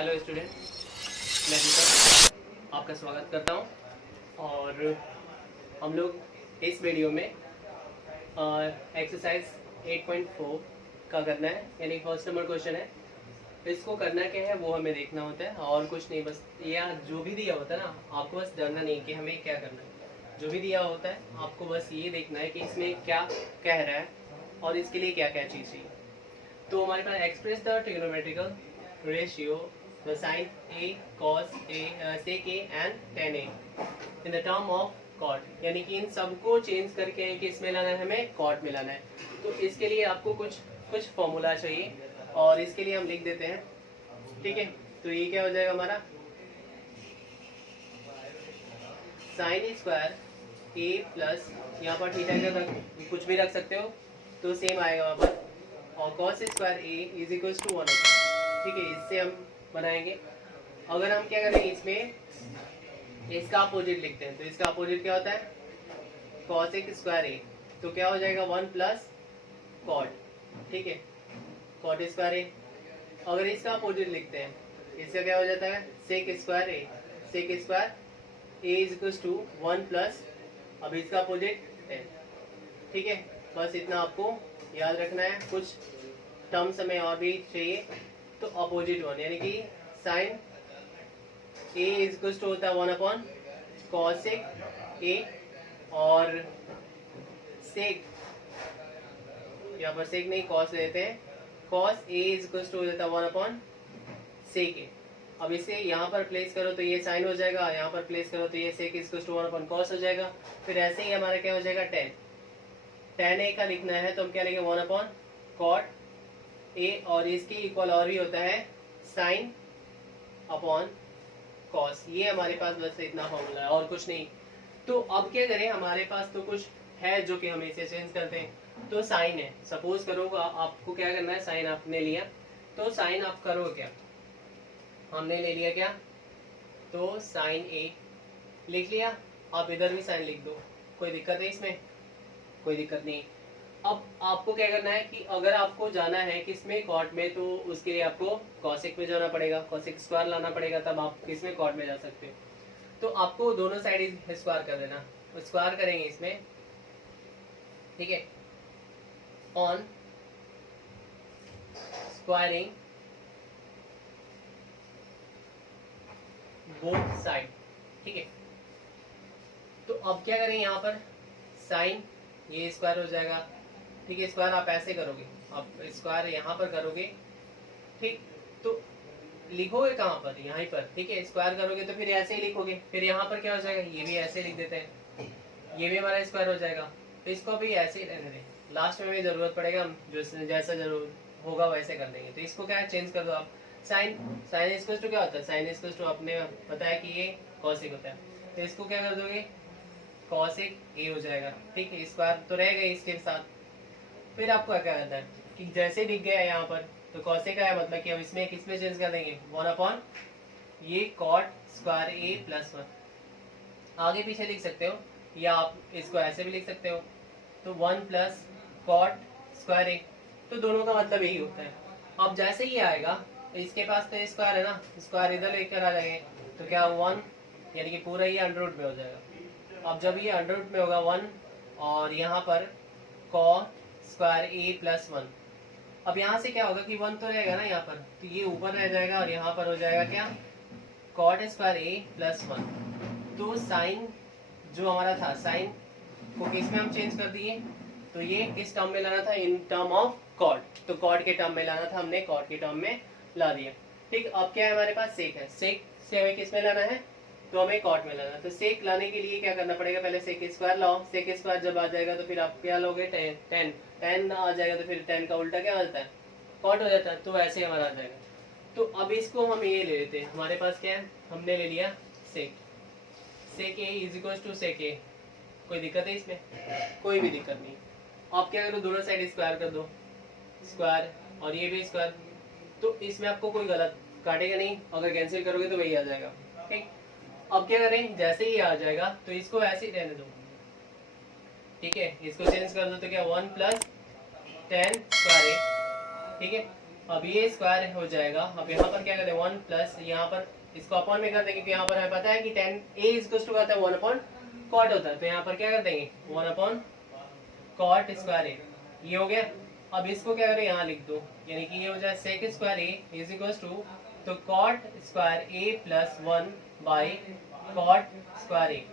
Hello student, मैं दीपक आपका स्वागत करता हूं। और हम लोग इस वीडियो में एक्सरसाइज 8.4 का करना है, यानी फर्स्ट नंबर क्वेश्चन है। इसको करना क्या है वो हमें देखना होता है और कुछ नहीं, बस या जो भी दिया होता है ना, आपको बस जानना नहीं कि हमें क्या करना है। जो भी दिया होता है आपको बस ये देखना है कि इसमें क्या कह रहा है और इसके लिए क्या क्या चीज़ चाहिए। तो हमारे पास express the trigonometrical ratio the sin a cos a sec a and tan a in the term of cot, यानी कि इन सबको चेंज करके किस में लाना है, हमें कॉट में लाना है। तो इसके लिए आपको कुछ फॉर्मूला चाहिए और इसके लिए हम लिख देते हैं, ठीक है। तो ये क्या हो जाएगा हमारा साइन स्क्वायर ए प्लस, यहाँ पर थीटा का कुछ भी रख सकते हो तो सेम आएगा वहाँ पर, और cos square A is equal to 1, ठीक है। इससे हम बनाएंगे। अगर हम क्या करें, इसमें इसका अपोजिट लिखते हैं तो इसका अपोजिट क्या होता है, कॉस स्क्वायर ए, तो क्या हो जाएगा 1 प्लस कॉट, ठीक है, कॉट स्क्वायर ए। अगर इसका अपोजिट लिखते हैं इसका क्या हो जाता है, sec square A, sec square A is equal to 1 plus, अब इसका अपोजिट 10, ठीक है। बस इतना आपको याद रखना है। कुछ टर्म्स हमें और भी चाहिए, तो अपोजिट 1, यानी कि sine A is equal to होता है 1 अपॉन कॉसेक ए, और सेक, यहाँ पर सेक नहीं कॉस लेते हैं, cos A is equal to हो जाता है 1 अपॉन सेक ए। अब इसे यहाँ पर प्लेस करो तो ये साइन हो जाएगा, यहाँ पर प्लेस करो तो ये sec is equal to 1 upon cos हो जाएगा। फिर ऐसे ही हमारा क्या हो जाएगा, tan ए का लिखना है तो हम क्या लिखेंगे 1 अपॉन कॉट ए, और इसके इक्वल और भी होता है साइन अपॉन कॉस। ये हमारे पास बस इतना फॉर्मूला है और कुछ नहीं। तो अब क्या करें, हमारे पास तो कुछ है जो कि हम इसे चेंज करते हैं। तो साइन है, सपोज करो आपको क्या करना है, साइन आपने लिया तो साइन आप करो क्या, हमने ले लिया क्या, तो साइन ए लिख लिया। आप इधर भी साइन लिख दो, कोई दिक्कत है इसमें, कोई दिक्कत नहीं। अब आपको क्या करना है कि अगर आपको जाना है किसमें, कॉट में, तो उसके लिए आपको कॉसेक में जाना पड़ेगा, कॉसेक स्क्वायर लाना पड़ेगा, तब आप किसमें, कॉट में जा सकते हो। तो आपको दोनों साइड स्क्वायर कर देना, स्क्वायर करेंगे इसमें, ठीक है, ऑन स्क्वायरिंग बोथ साइड, ठीक है। तो अब क्या करें, यहाँ पर साइन ये स्क्वायर हो जाएगा, ठीक है। स्क्वायर आप ऐसे करोगे, आप स्क्वायर यहाँ पर करोगे, ठीक, तो लिखोगे कहाँ पर, यहाँ पर, ठीक है। स्क्वायर करोगे तो फिर ऐसे ही लिखोगे, फिर यहाँ पर क्या हो जाएगा, ये भी ऐसे लिख देते हैं, ये भी हमारा स्क्वायर हो जाएगा। तो इसको भी ऐसे ही रहने दें, लास्ट में भी जरूरत पड़ेगा हम जैसा जरूर होगा वैसे कर देंगे। तो इसको क्या चेंज कर दो आप, साइन, साइन इक्वल टू क्या होता है, साइन इक्वल टू अपने पता है कि ये कॉसिक होता है, तो इसको क्या कर दोगे, कॉसिक ए हो जाएगा, ठीक है। स्क्वायर तो रह गए इसके साथ। फिर आपको क्या करना है कि जैसे दिख गया यहाँ पर, तो कॉसेक का है मतलब कि हम इसमें किसमें चेंज कर देंगे, 1 अपॉन ये कॉट स्क्वायर ए प्लस 1। आगे पीछे लिख सकते हो या आप इसको ऐसे भी लिख सकते हो, तो 1 प्लस कॉट स्क्वायर ए, तो दोनों का मतलब यही होता है। अब जैसे ही आएगा, इसके पास तो स्क्वायर है ना, स्क्वायर इधर लेकर आ जाएंगे तो क्या 1, यानी कि पूरा ये अंडर रूट में हो जाएगा। अब जब ये अंडर रूट में होगा 1, और यहाँ पर कॉट स्क्वायर ए प्लस 1, अब यहाँ से क्या होगा कि 1 तो रहेगा ना यहाँ पर, तो ये ऊपर रह जाएगा और यहाँ पर हो जाएगा क्या, कॉट स्क्वायर ए प्लस 1। तो साइन जो हमारा था, साइन को किस में हम चेंज कर दिए, तो ये किस टर्म में लाना था, इन टर्म ऑफ कॉट, तो कॉट के टर्म में लाना था, हमने कॉट के टर्म में ला दिया, ठीक। अब क्या है, हमारे पास सेक है, सेक से हमें किस में लाना है, तो हमें कॉट में लाना है। तो सेक लाने के लिए क्या करना पड़ेगा, पहले सेक स्क्वायर लाओ, सेक स्क्वायर जब आ जाएगा तो फिर आप क्या लोगे, 10 आ जाएगा, तो फिर 10 का उल्टा क्या हो जाता है, कॉट हो जाता है, तो ऐसे हमारा आ जाएगा। तो अब इसको हम ये ले लेते हैं, हमारे पास क्या है, हमने ले लिया सेक, सेक ए इज इक्वल टू सेक ए। कोई दिक्कत है इसमें, कोई भी दिक्कत नहीं। आप क्या करो, दोनों साइड स्क्वायर कर दो, स्क्वायर और ये भी स्क्वायर, तो इसमें आपको कोई गलत काटेगा नहीं, अगर कैंसिल करोगे तो वही आ जाएगा, ठीक। अब क्या करें, जैसे ही आ जाएगा तो इसको ऐसे ही रहने दो, ठीक है। इसको चेंज कर दो तो क्या 1 प्लस 10 स्क्वायर ए, ठीक है। अब ये स्क्वायर हो जाएगा। अब यहाँ पर क्या करते हैं 1 प्लस यहाँ पर इसको अपॉन में कर देंगे क्योंकि यहाँ पर हमें पता है कि 10 a इज टू करता है 1 अपॉन कॉट होता है, तो यहाँ पर क्या कर देंगे 1 अपॉन कॉट स्क्वायर ए, ये हो गया। अब इसको क्या करें यहाँ लिख दो, यानी कि ये हो जाए sec square A is equal to तो cot square A plus 1 by cot square A.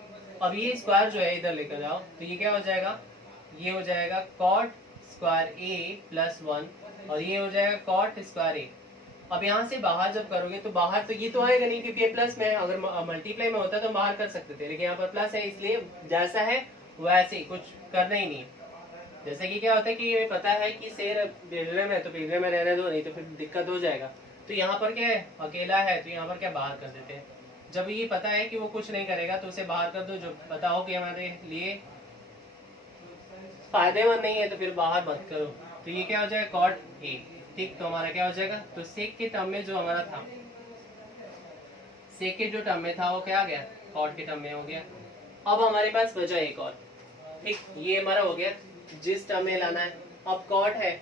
अब ये स्क्वायर जो है इधर लेकर जाओ तो ये क्या हो जाएगा, ये हो जाएगा कॉट स्क्वायर ए प्लस 1 और ये हो जाएगा कॉट स्क्वायर ए। अब यहाँ से बाहर जब करोगे तो बाहर तो ये तो आएगा नहीं क्योंकि ये प्लस में है, अगर मल्टीप्लाई में होता तो बाहर कर सकते थे, लेकिन यहाँ पर प्लस है इसलिए जैसा है वैसे ही कुछ करना ही नहीं। जैसे कि क्या होता है कि ये पता है कि शेर पिंजरे में तो पिंजरे में रहने दो, नहीं तो फिर दिक्कत हो जाएगा। तो यहाँ पर क्या है अकेला है तो यहाँ पर क्या बाहर कर देते हैं। जब ये पता है कि वो कुछ नहीं करेगा तो उसे बाहर कर दो, जो बताओ कि हमारे लिए फायदेमंद नहीं है तो फिर बाहर मत करो। तो ये क्या हो जाएगा कॉट ए, ठीक। तो हमारा क्या हो जाएगा, तो सेक के टर्म में जो हमारा था, सेक के जो टर्म में था वो क्या आ गया कॉट के टर्म में हो गया। अब हमारे पास बचा एक और, ठीक। ये हमारा हो गया जिस टर्म में लाना है। अब कॉट है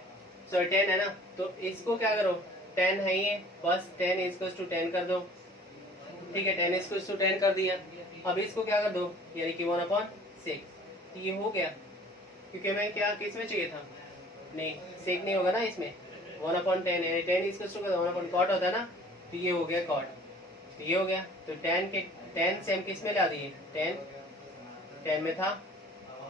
सो 10 है ना, तो इसको क्या करो 10 है ये, बस 10 इक्वल टू 10 कर दो, ठीक है। 10 इक्वल टू 10 कर दिया। अब इसको क्या कर दो, यानी कि 1 अपॉन सेक, तो ये हो गया। क्योंकि हमें क्या किस में चाहिए था, नहीं सेक नहीं होगा ना इसमें, 1 अपॉन 10 है, 10 इक्वल टू 1 अपॉन कॉट होता है ना, तो ये हो गया कॉट, तो ये हो गया। तो 10 से हम किस में ला दिए 10 में था,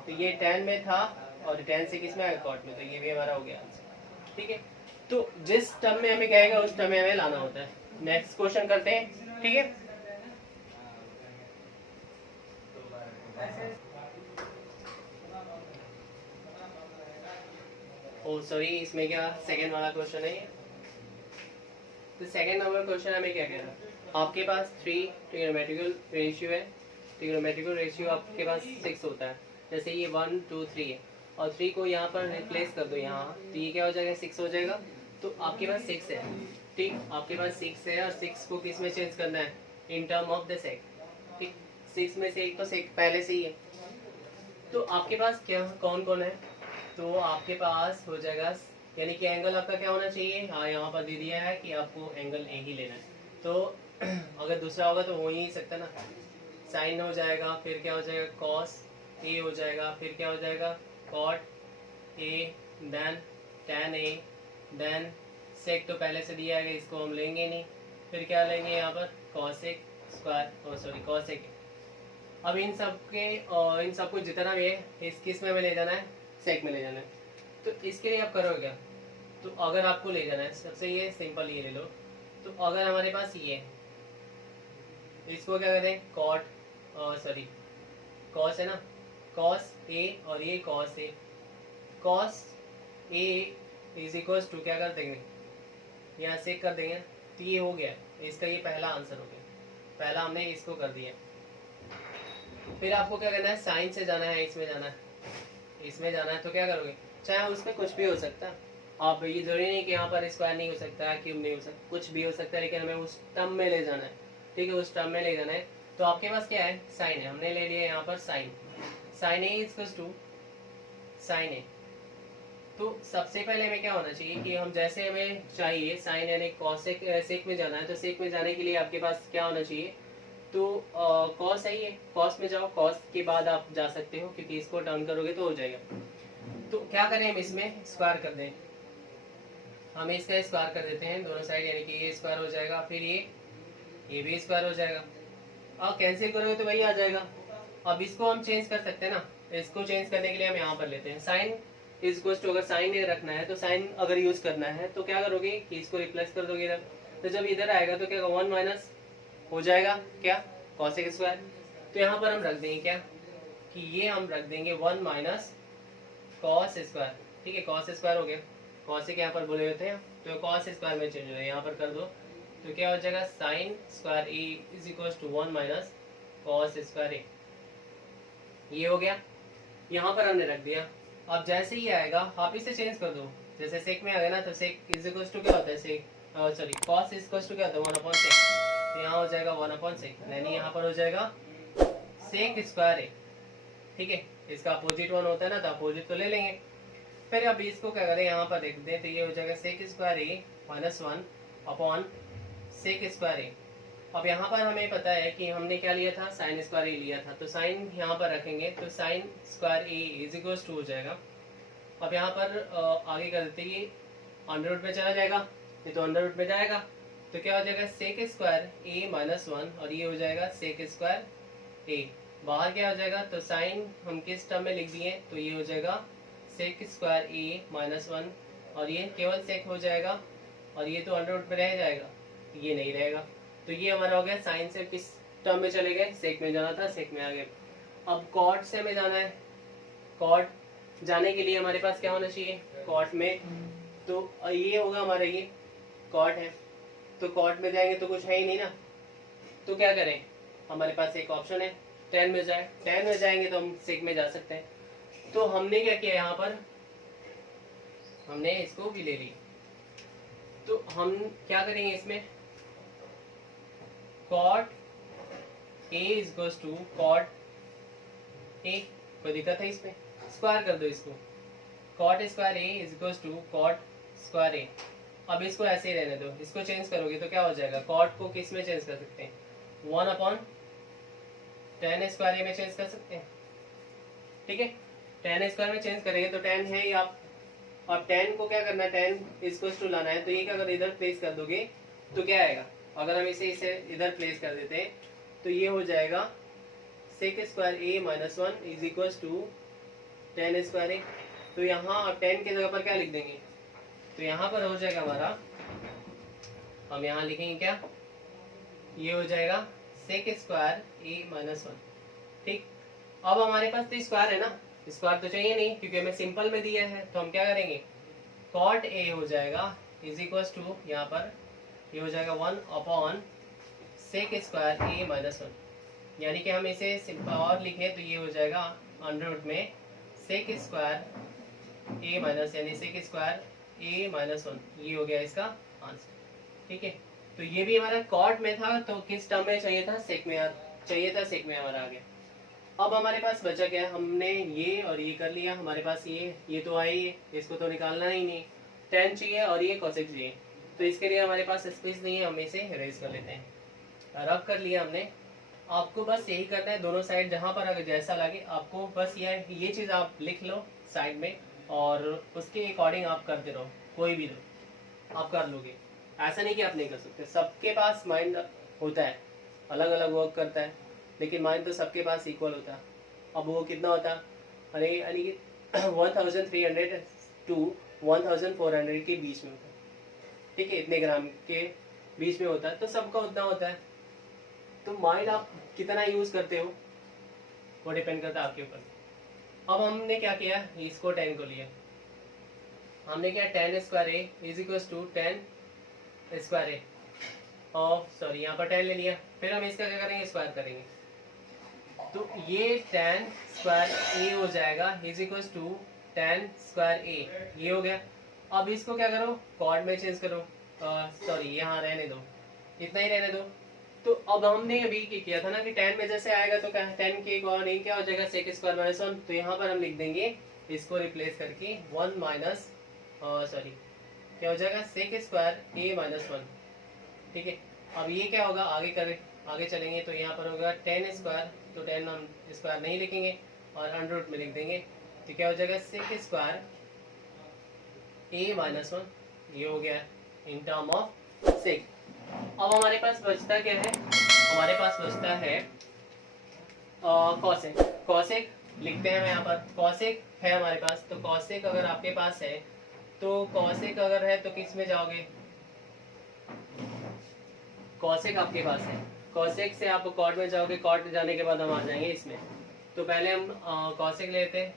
तो ये 10 में था और 10 से किस में आया कॉट में, तो ये भी हमारा हो गया आंसर, ठीक है। तो जिस टर्म में हमें कहेगा उस टर्म में हमें लाना होता है। नेक्स्ट क्वेश्चन करते हैं, ठीक है। ओ सॉरी, इसमें क्या सेकंड वाला क्वेश्चन है ये। तो सेकंड नंबर क्वेश्चन हमें क्या कह रहा है, आपके पास 3 ट्रिग्नोमेट्रिकल रेशियो है। ट्रिग्नोमेट्रिकल रेशियो आपके पास 6 होता है, जैसे ये 1 2 3 है और 3 को यहाँ पर रिप्लेस कर दो यहाँ, तो ये क्या हो जाएगा 6 हो जाएगा। तो आपके पास 6 है, ठीक। आपके पास 6 है और 6 को किस में चेंज करना है, in term of the sake, ठीक। 6 में से एक तो सेक पहले से ही है। तो आपके पास क्या कौन कौन है, तो आपके पास हो जाएगा, यानी कि एंगल आपका क्या होना चाहिए, हाँ यहाँ पर दे दिया है कि आपको एंगल ए ही लेना है। तो अगर दूसरा होगा तो हो ही नहीं सकता ना, साइन हो जाएगा, फिर क्या हो जाएगा कॉस ए हो जाएगा, फिर क्या हो जाएगा cot A, then tan A, then sec तो पहले से दिया है इसको हम लेंगे नहीं, फिर क्या लेंगे यहाँ पर कॉसेक स्क्वायर, सॉरी कॉसेक। अब इन सबको जितना भी है इस किस में ले जाना है, सेक में ले जाना है। तो इसके लिए आप करोगे क्या, तो अगर आपको ले जाना है सबसे ये सिंपल ये ले लो। तो अगर हमारे पास ये इसको क्या कहते हैं कॉट, सॉरी कॉस है ना, कॉस ए और ये cos A, cos A is equal to क्या कर देंगे यहाँ सेक कर देंगे, तो ये हो गया इसका, ये पहला आंसर हो गया, पहला हमने इसको कर दिया। फिर आपको क्या करना है, साइन से जाना है, इसमें जाना है, इसमें जाना है, तो क्या करोगे, चाहे उसमें कुछ भी हो सकता है, आप ये जरूरी नहीं कि यहाँ पर स्क्वायर नहीं हो सकता, क्यूब नहीं हो सकता, कुछ भी हो सकता है, लेकिन हमें उस टर्म में ले जाना है, ठीक है, उस टर्म में ले जाना है। तो आपके पास क्या है साइन है, हमने ले लिया यहाँ पर sine, sine A equal to sine A. तो सबसे पहले हमें क्या होना चाहिए कि हम जैसे हमें चाहिए साइन यानी कॉसेक सेक में जाना है, तो सेक में जाने के लिए आपके पास क्या होना चाहिए, तो कॉस है, ये कॉस में जाओ, कॉस के बाद आप जा सकते हो क्योंकि इसको टर्न करोगे तो हो जाएगा। तो क्या करें हम इसमें स्क्वायर कर दें, हम इसका स्क्वायर कर देते हैं दोनों साइड, यानी कि ये स्क्वायर हो जाएगा, फिर ये भी स्क्वायर हो जाएगा, और कैंसिल करोगे तो वही आ जाएगा। अब इसको हम चेंज कर सकते हैं ना, इसको चेंज करने के लिए हम यहाँ पर लेते हैं साइन इज इक्वल टू, अगर साइन रखना है तो साइन अगर यूज करना है तो क्या करोगे कि इसको रिप्लेस कर दोगे इधर, तो जब इधर आएगा तो क्या 1 माइनस हो जाएगा क्या कॉसेक स्क्वायर। तो यहाँ पर हम रख देंगे क्या कि ये हम रख देंगे 1 माइनस कॉस स्क्वायर, ठीक है, कॉस स्क्वायर हो गया, कॉसेक यहाँ पर बोले होते हैं तो कॉस स्क्वायर में चेंज हो जाए, यहाँ पर कर दो, तो क्या हो जाएगा sine square A is equal to 1 minus cos square A, ये हो गया, यहाँ पर हमने रख दिया। अब जैसे ही आएगा आप इसे चेंज कर दो, जैसे सेक में आ गया ना, तो सेक इज इक्वल टू क्या होता है, sec sorry cos is equal to क्या होता है 1 अपॉन सेक, तो यहाँ हो जाएगा 1 अपॉन सेक, यानी यहाँ पर हो जाएगा सेक स्क्वायर ए, ठीक है, इसका अपोजिट 1 होता है ना, तो अपोजिट तो ले लेंगे। फिर अब इसको क्या करें, यहाँ पर लिख दें, तो ये हो जाएगा sec square A minus 1 upon sec square A. अब यहाँ पर हमें पता है कि हमने क्या लिया था, साइन स्क्वायर ए लिया था, तो साइन यहाँ पर रखेंगे तो sine square A is equal to हो जाएगा। अब यहाँ पर आगे कर देते, ये अंडर रूट में चला जाएगा, ये तो अंडर रूट में जाएगा, तो क्या हो जाएगा सेक स्क्वायर ए माइनस 1 और ये हो जाएगा सेक स्क्वायर ए। बाहर क्या हो जाएगा, तो साइन हम किस टर्म में लिख दिए, तो ये हो जाएगा सेक स्क्वायर ए माइनस 1 और ये केवल सेक हो जाएगा और ये तो अंडर रूट में रह जाएगा, ये नहीं रहेगा। तो ये हमारा हो गया साइन से किस टर्म में चले गए, सेक में जाना था, सेक में आ गए। अब कॉट से हमें जाना है, कॉट जाने के लिए हमारे पास क्या होना चाहिए, कॉट में, तो ये होगा हमारा, ये कॉट है, तो कॉट में जाएंगे तो कुछ है ही नहीं ना, तो क्या करें, हमारे पास एक ऑप्शन है टेन में जाए, टेन में जाएंगे तो हम सेक में जा सकते हैं। तो हमने क्या किया, यहाँ पर हमने इसको भी ले ली, तो हम क्या करेंगे इसमें, cot A is equals to cot A, कोई दिक्कत है इसमें, स्क्वायर कर दो इसको, cot square A is equals to cot square A. अब इसको ऐसे ही रहने दो, इसको चेंज करोगे तो क्या हो जाएगा, कॉट को किस में चेंज कर सकते हैं, 1 अपॉन टेन स्क्वायर ए में चेंज कर सकते हैं, ठीक है, टेन स्क्वायर में चेंज करेंगे तो टेन है ही आप, अब टेन को क्या करना है, टेन इक्वल्स टू लाना है, तो ये क्या, अगर इधर प्लेस कर दोगे तो क्या आएगा, अगर हम इसे इधर प्लेस कर देते हैं तो ये हो जाएगा sec square A minus 1 is equals to tan square A. तो यहाँ अब टेन की जगह पर क्या लिख देंगे, तो यहाँ पर हो जाएगा हमारा, हम यहाँ लिखेंगे क्या, ये हो जाएगा सेक स्क्वायर ए माइनस 1, ठीक। अब हमारे पास तो स्क्वायर है ना, स्क्वायर तो चाहिए नहीं क्योंकि हमें सिंपल में दिया है, तो हम क्या करेंगे, कॉट ए हो जाएगा इज इक्वल्स टू, यहाँ पर ये हो जाएगा 1 upon sec square A minus 1, यानी कि हम इसे सिंपल और लिखें तो ये हो जाएगा अंडर रूट में सेक स्क्वायर ए माइनस, यानी सेक स्क्वायर ए माइनस 1, ये हो गया इसका आंसर, ठीक है। तो ये भी हमारा कॉट में था, तो किस टर्म में चाहिए था, सेक में चाहिए था, सेक में हमारा आ गया। अब हमारे पास बचा क्या, हमने ये और ये कर लिया, हमारे पास ये तो आई है, इसको तो निकालना ही नहीं, टेन चाहिए और ये कोसेक चाहिए, तो इसके लिए हमारे पास स्पेस नहीं है, हम इसे इरेज कर लेते हैं, रब कर लिया हमने। आपको बस यही करना है, दोनों साइड जहां पर अगर जैसा लगे आपको, बस ये चीज आप लिख लो साइड में और उसके अकॉर्डिंग आप करते रहो, कोई भी दो आप कर लोगे, ऐसा नहीं कि आप नहीं कर सकते, सबके पास माइंड होता है, अलग अलग वर्क करता है, लेकिन माइंड तो सबके पास इक्वल होता है। अब वो कितना होता है, अरे 1300 टू 1400 के बीच में होता है, ठीक है, इतने ग्राम के बीच में होता है, तो सबका उतना होता है। तो माइंड आप कितना यूज करते हो वो डिपेंड करता है आपके ऊपर। अब हमने क्या किया, इसको 10 को लिया, हमने क्या, tan square A is equal to tan square A, और सॉरी यहाँ पर 10 ले लिया, फिर हम इसका क्या करेंगे, स्क्वायर करेंगे, तो ये टेन स्क्वायर ए हो जाएगा is equal to tan square A, ये हो गया। अब इसको क्या करो, कॉर्ड में चेंज करो, सॉरी यहाँ रहने दो, इतना ही रहने दो। तो अब हमने अभी किया था ना कि 10 में जैसे आएगा तो क्या, 10 के अकॉर्डिंग क्या हो जाएगा, सेक स्क्वायर माइनस 1, तो यहाँ पर हम लिख देंगे इसको रिप्लेस करके 1 माइनस, सॉरी क्या हो जाएगा, सेक स्क्वायर ए माइनस 1, ठीक है। अब ये क्या होगा, आगे चलेंगे तो यहाँ पर होगा 10 स्क्वायर, तो 10 हम स्क्वायर नहीं लिखेंगे और अंडर रूट में लिख देंगे, तो क्या हो जाएगा सेक स्क्वायर ए माइनस 1, ये हो गया इन टर्म ऑफ सेक। अब हमारे पास बचता क्या है, हमारे पास बचता है कॉसेक। कॉसेक लिखते हैं, यहाँ पर कॉसेक है हमारे पास, तो कॉसेक अगर आपके पास है तो कॉसेक अगर है तो किस में जाओगे, कॉसेक आपके पास है, कॉसेक से आप कॉट में जाओगे, कॉट जाने के बाद हम आ जाएंगे इसमें। तो पहले हम कॉसेक लेते हैं,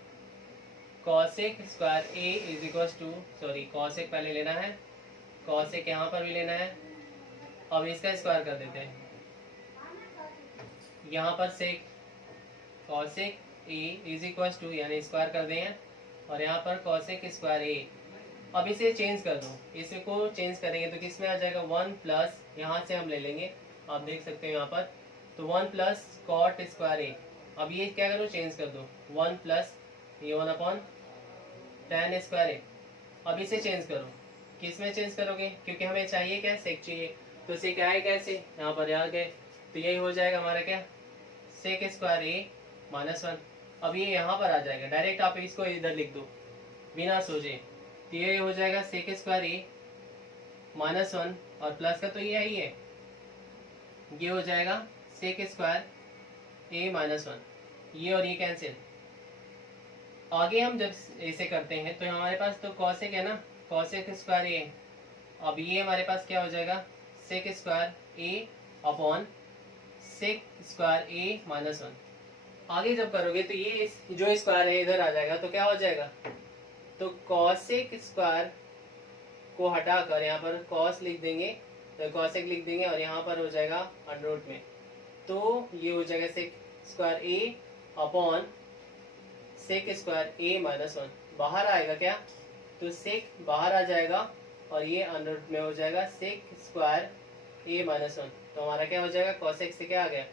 cosec square A is equal to, sorry cosec पहले लेना है, कॉसेक यहाँ पर भी लेना है, अब इसका स्क्वायर कर देते हैं, यहाँ पर sec cosec A is equal to, यानी स्क्वायर कर दें, और यहाँ पर कॉसेक स्क्वायर ए। अब इसे चेंज कर दो, इसको चेंज करेंगे तो किस में आ जाएगा, 1 प्लस, यहाँ से हम ले लेंगे, आप देख सकते हैं यहाँ पर, तो 1 प्लस कॉट स्क्वायर ए। अब ये क्या करो, चेंज कर दो, 1 प्लस ये 1 अपॉन tan स्क्वायर ए। अब इसे चेंज करो, किस में चेंज करोगे, क्योंकि हमें चाहिए क्या, सेक चाहिए, तो सेक आए कैसे, यहाँ पर आ गए, तो यही हो जाएगा हमारा क्या, सेक स्क्वायर ए -1। अब ये यहाँ पर आ जाएगा, डायरेक्ट आप इसको इधर लिख दो बिना सोचे, तो ये हो जाएगा सेक स्क्वायर ए -1 और प्लस का तो ये ही है, ये हो जाएगा सेक स्क्वायर ए -1, ये और ये कैंसिल। आगे हम जब इसे करते हैं तो हमारे पास तो कॉसेक है ना, कॉसेक स्क्वायर ए, अब ये हमारे पास क्या हो जाएगा, सेक स्क्वायर ए अपॉन सेक स्क्वायर ए -1। आगे जब करोगे तो ये जो स्क्वायर है इधर आ जाएगा, तो क्या हो जाएगा, तो कॉसेक स्क्वायर को हटाकर यहाँ पर कॉस लिख देंगे, तो कॉसेक लिख देंगे और यहाँ पर हो जाएगा अंडर रूट में, तो ये हो जाएगा सेक स्क्वायर ए अपॉन सेक स्क्वायर ए -1। बाहर आएगा क्या, तो सेक बाहर आ जाएगा और ये अंडर रूट में हो जाएगा सेक स्क्वायर ए -1। तो हमारा क्या हो जाएगा, कॉसेक से क्या आ गया,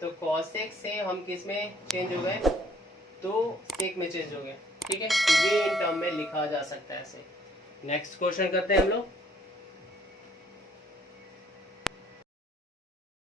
तो कॉसेक से हम किस में चेंज हो गए, तो सेक में चेंज हो गए। ठीक है, ये इन टर्म में लिखा जा सकता है ऐसे। नेक्स्ट क्वेश्चन करते हैं हम लोग।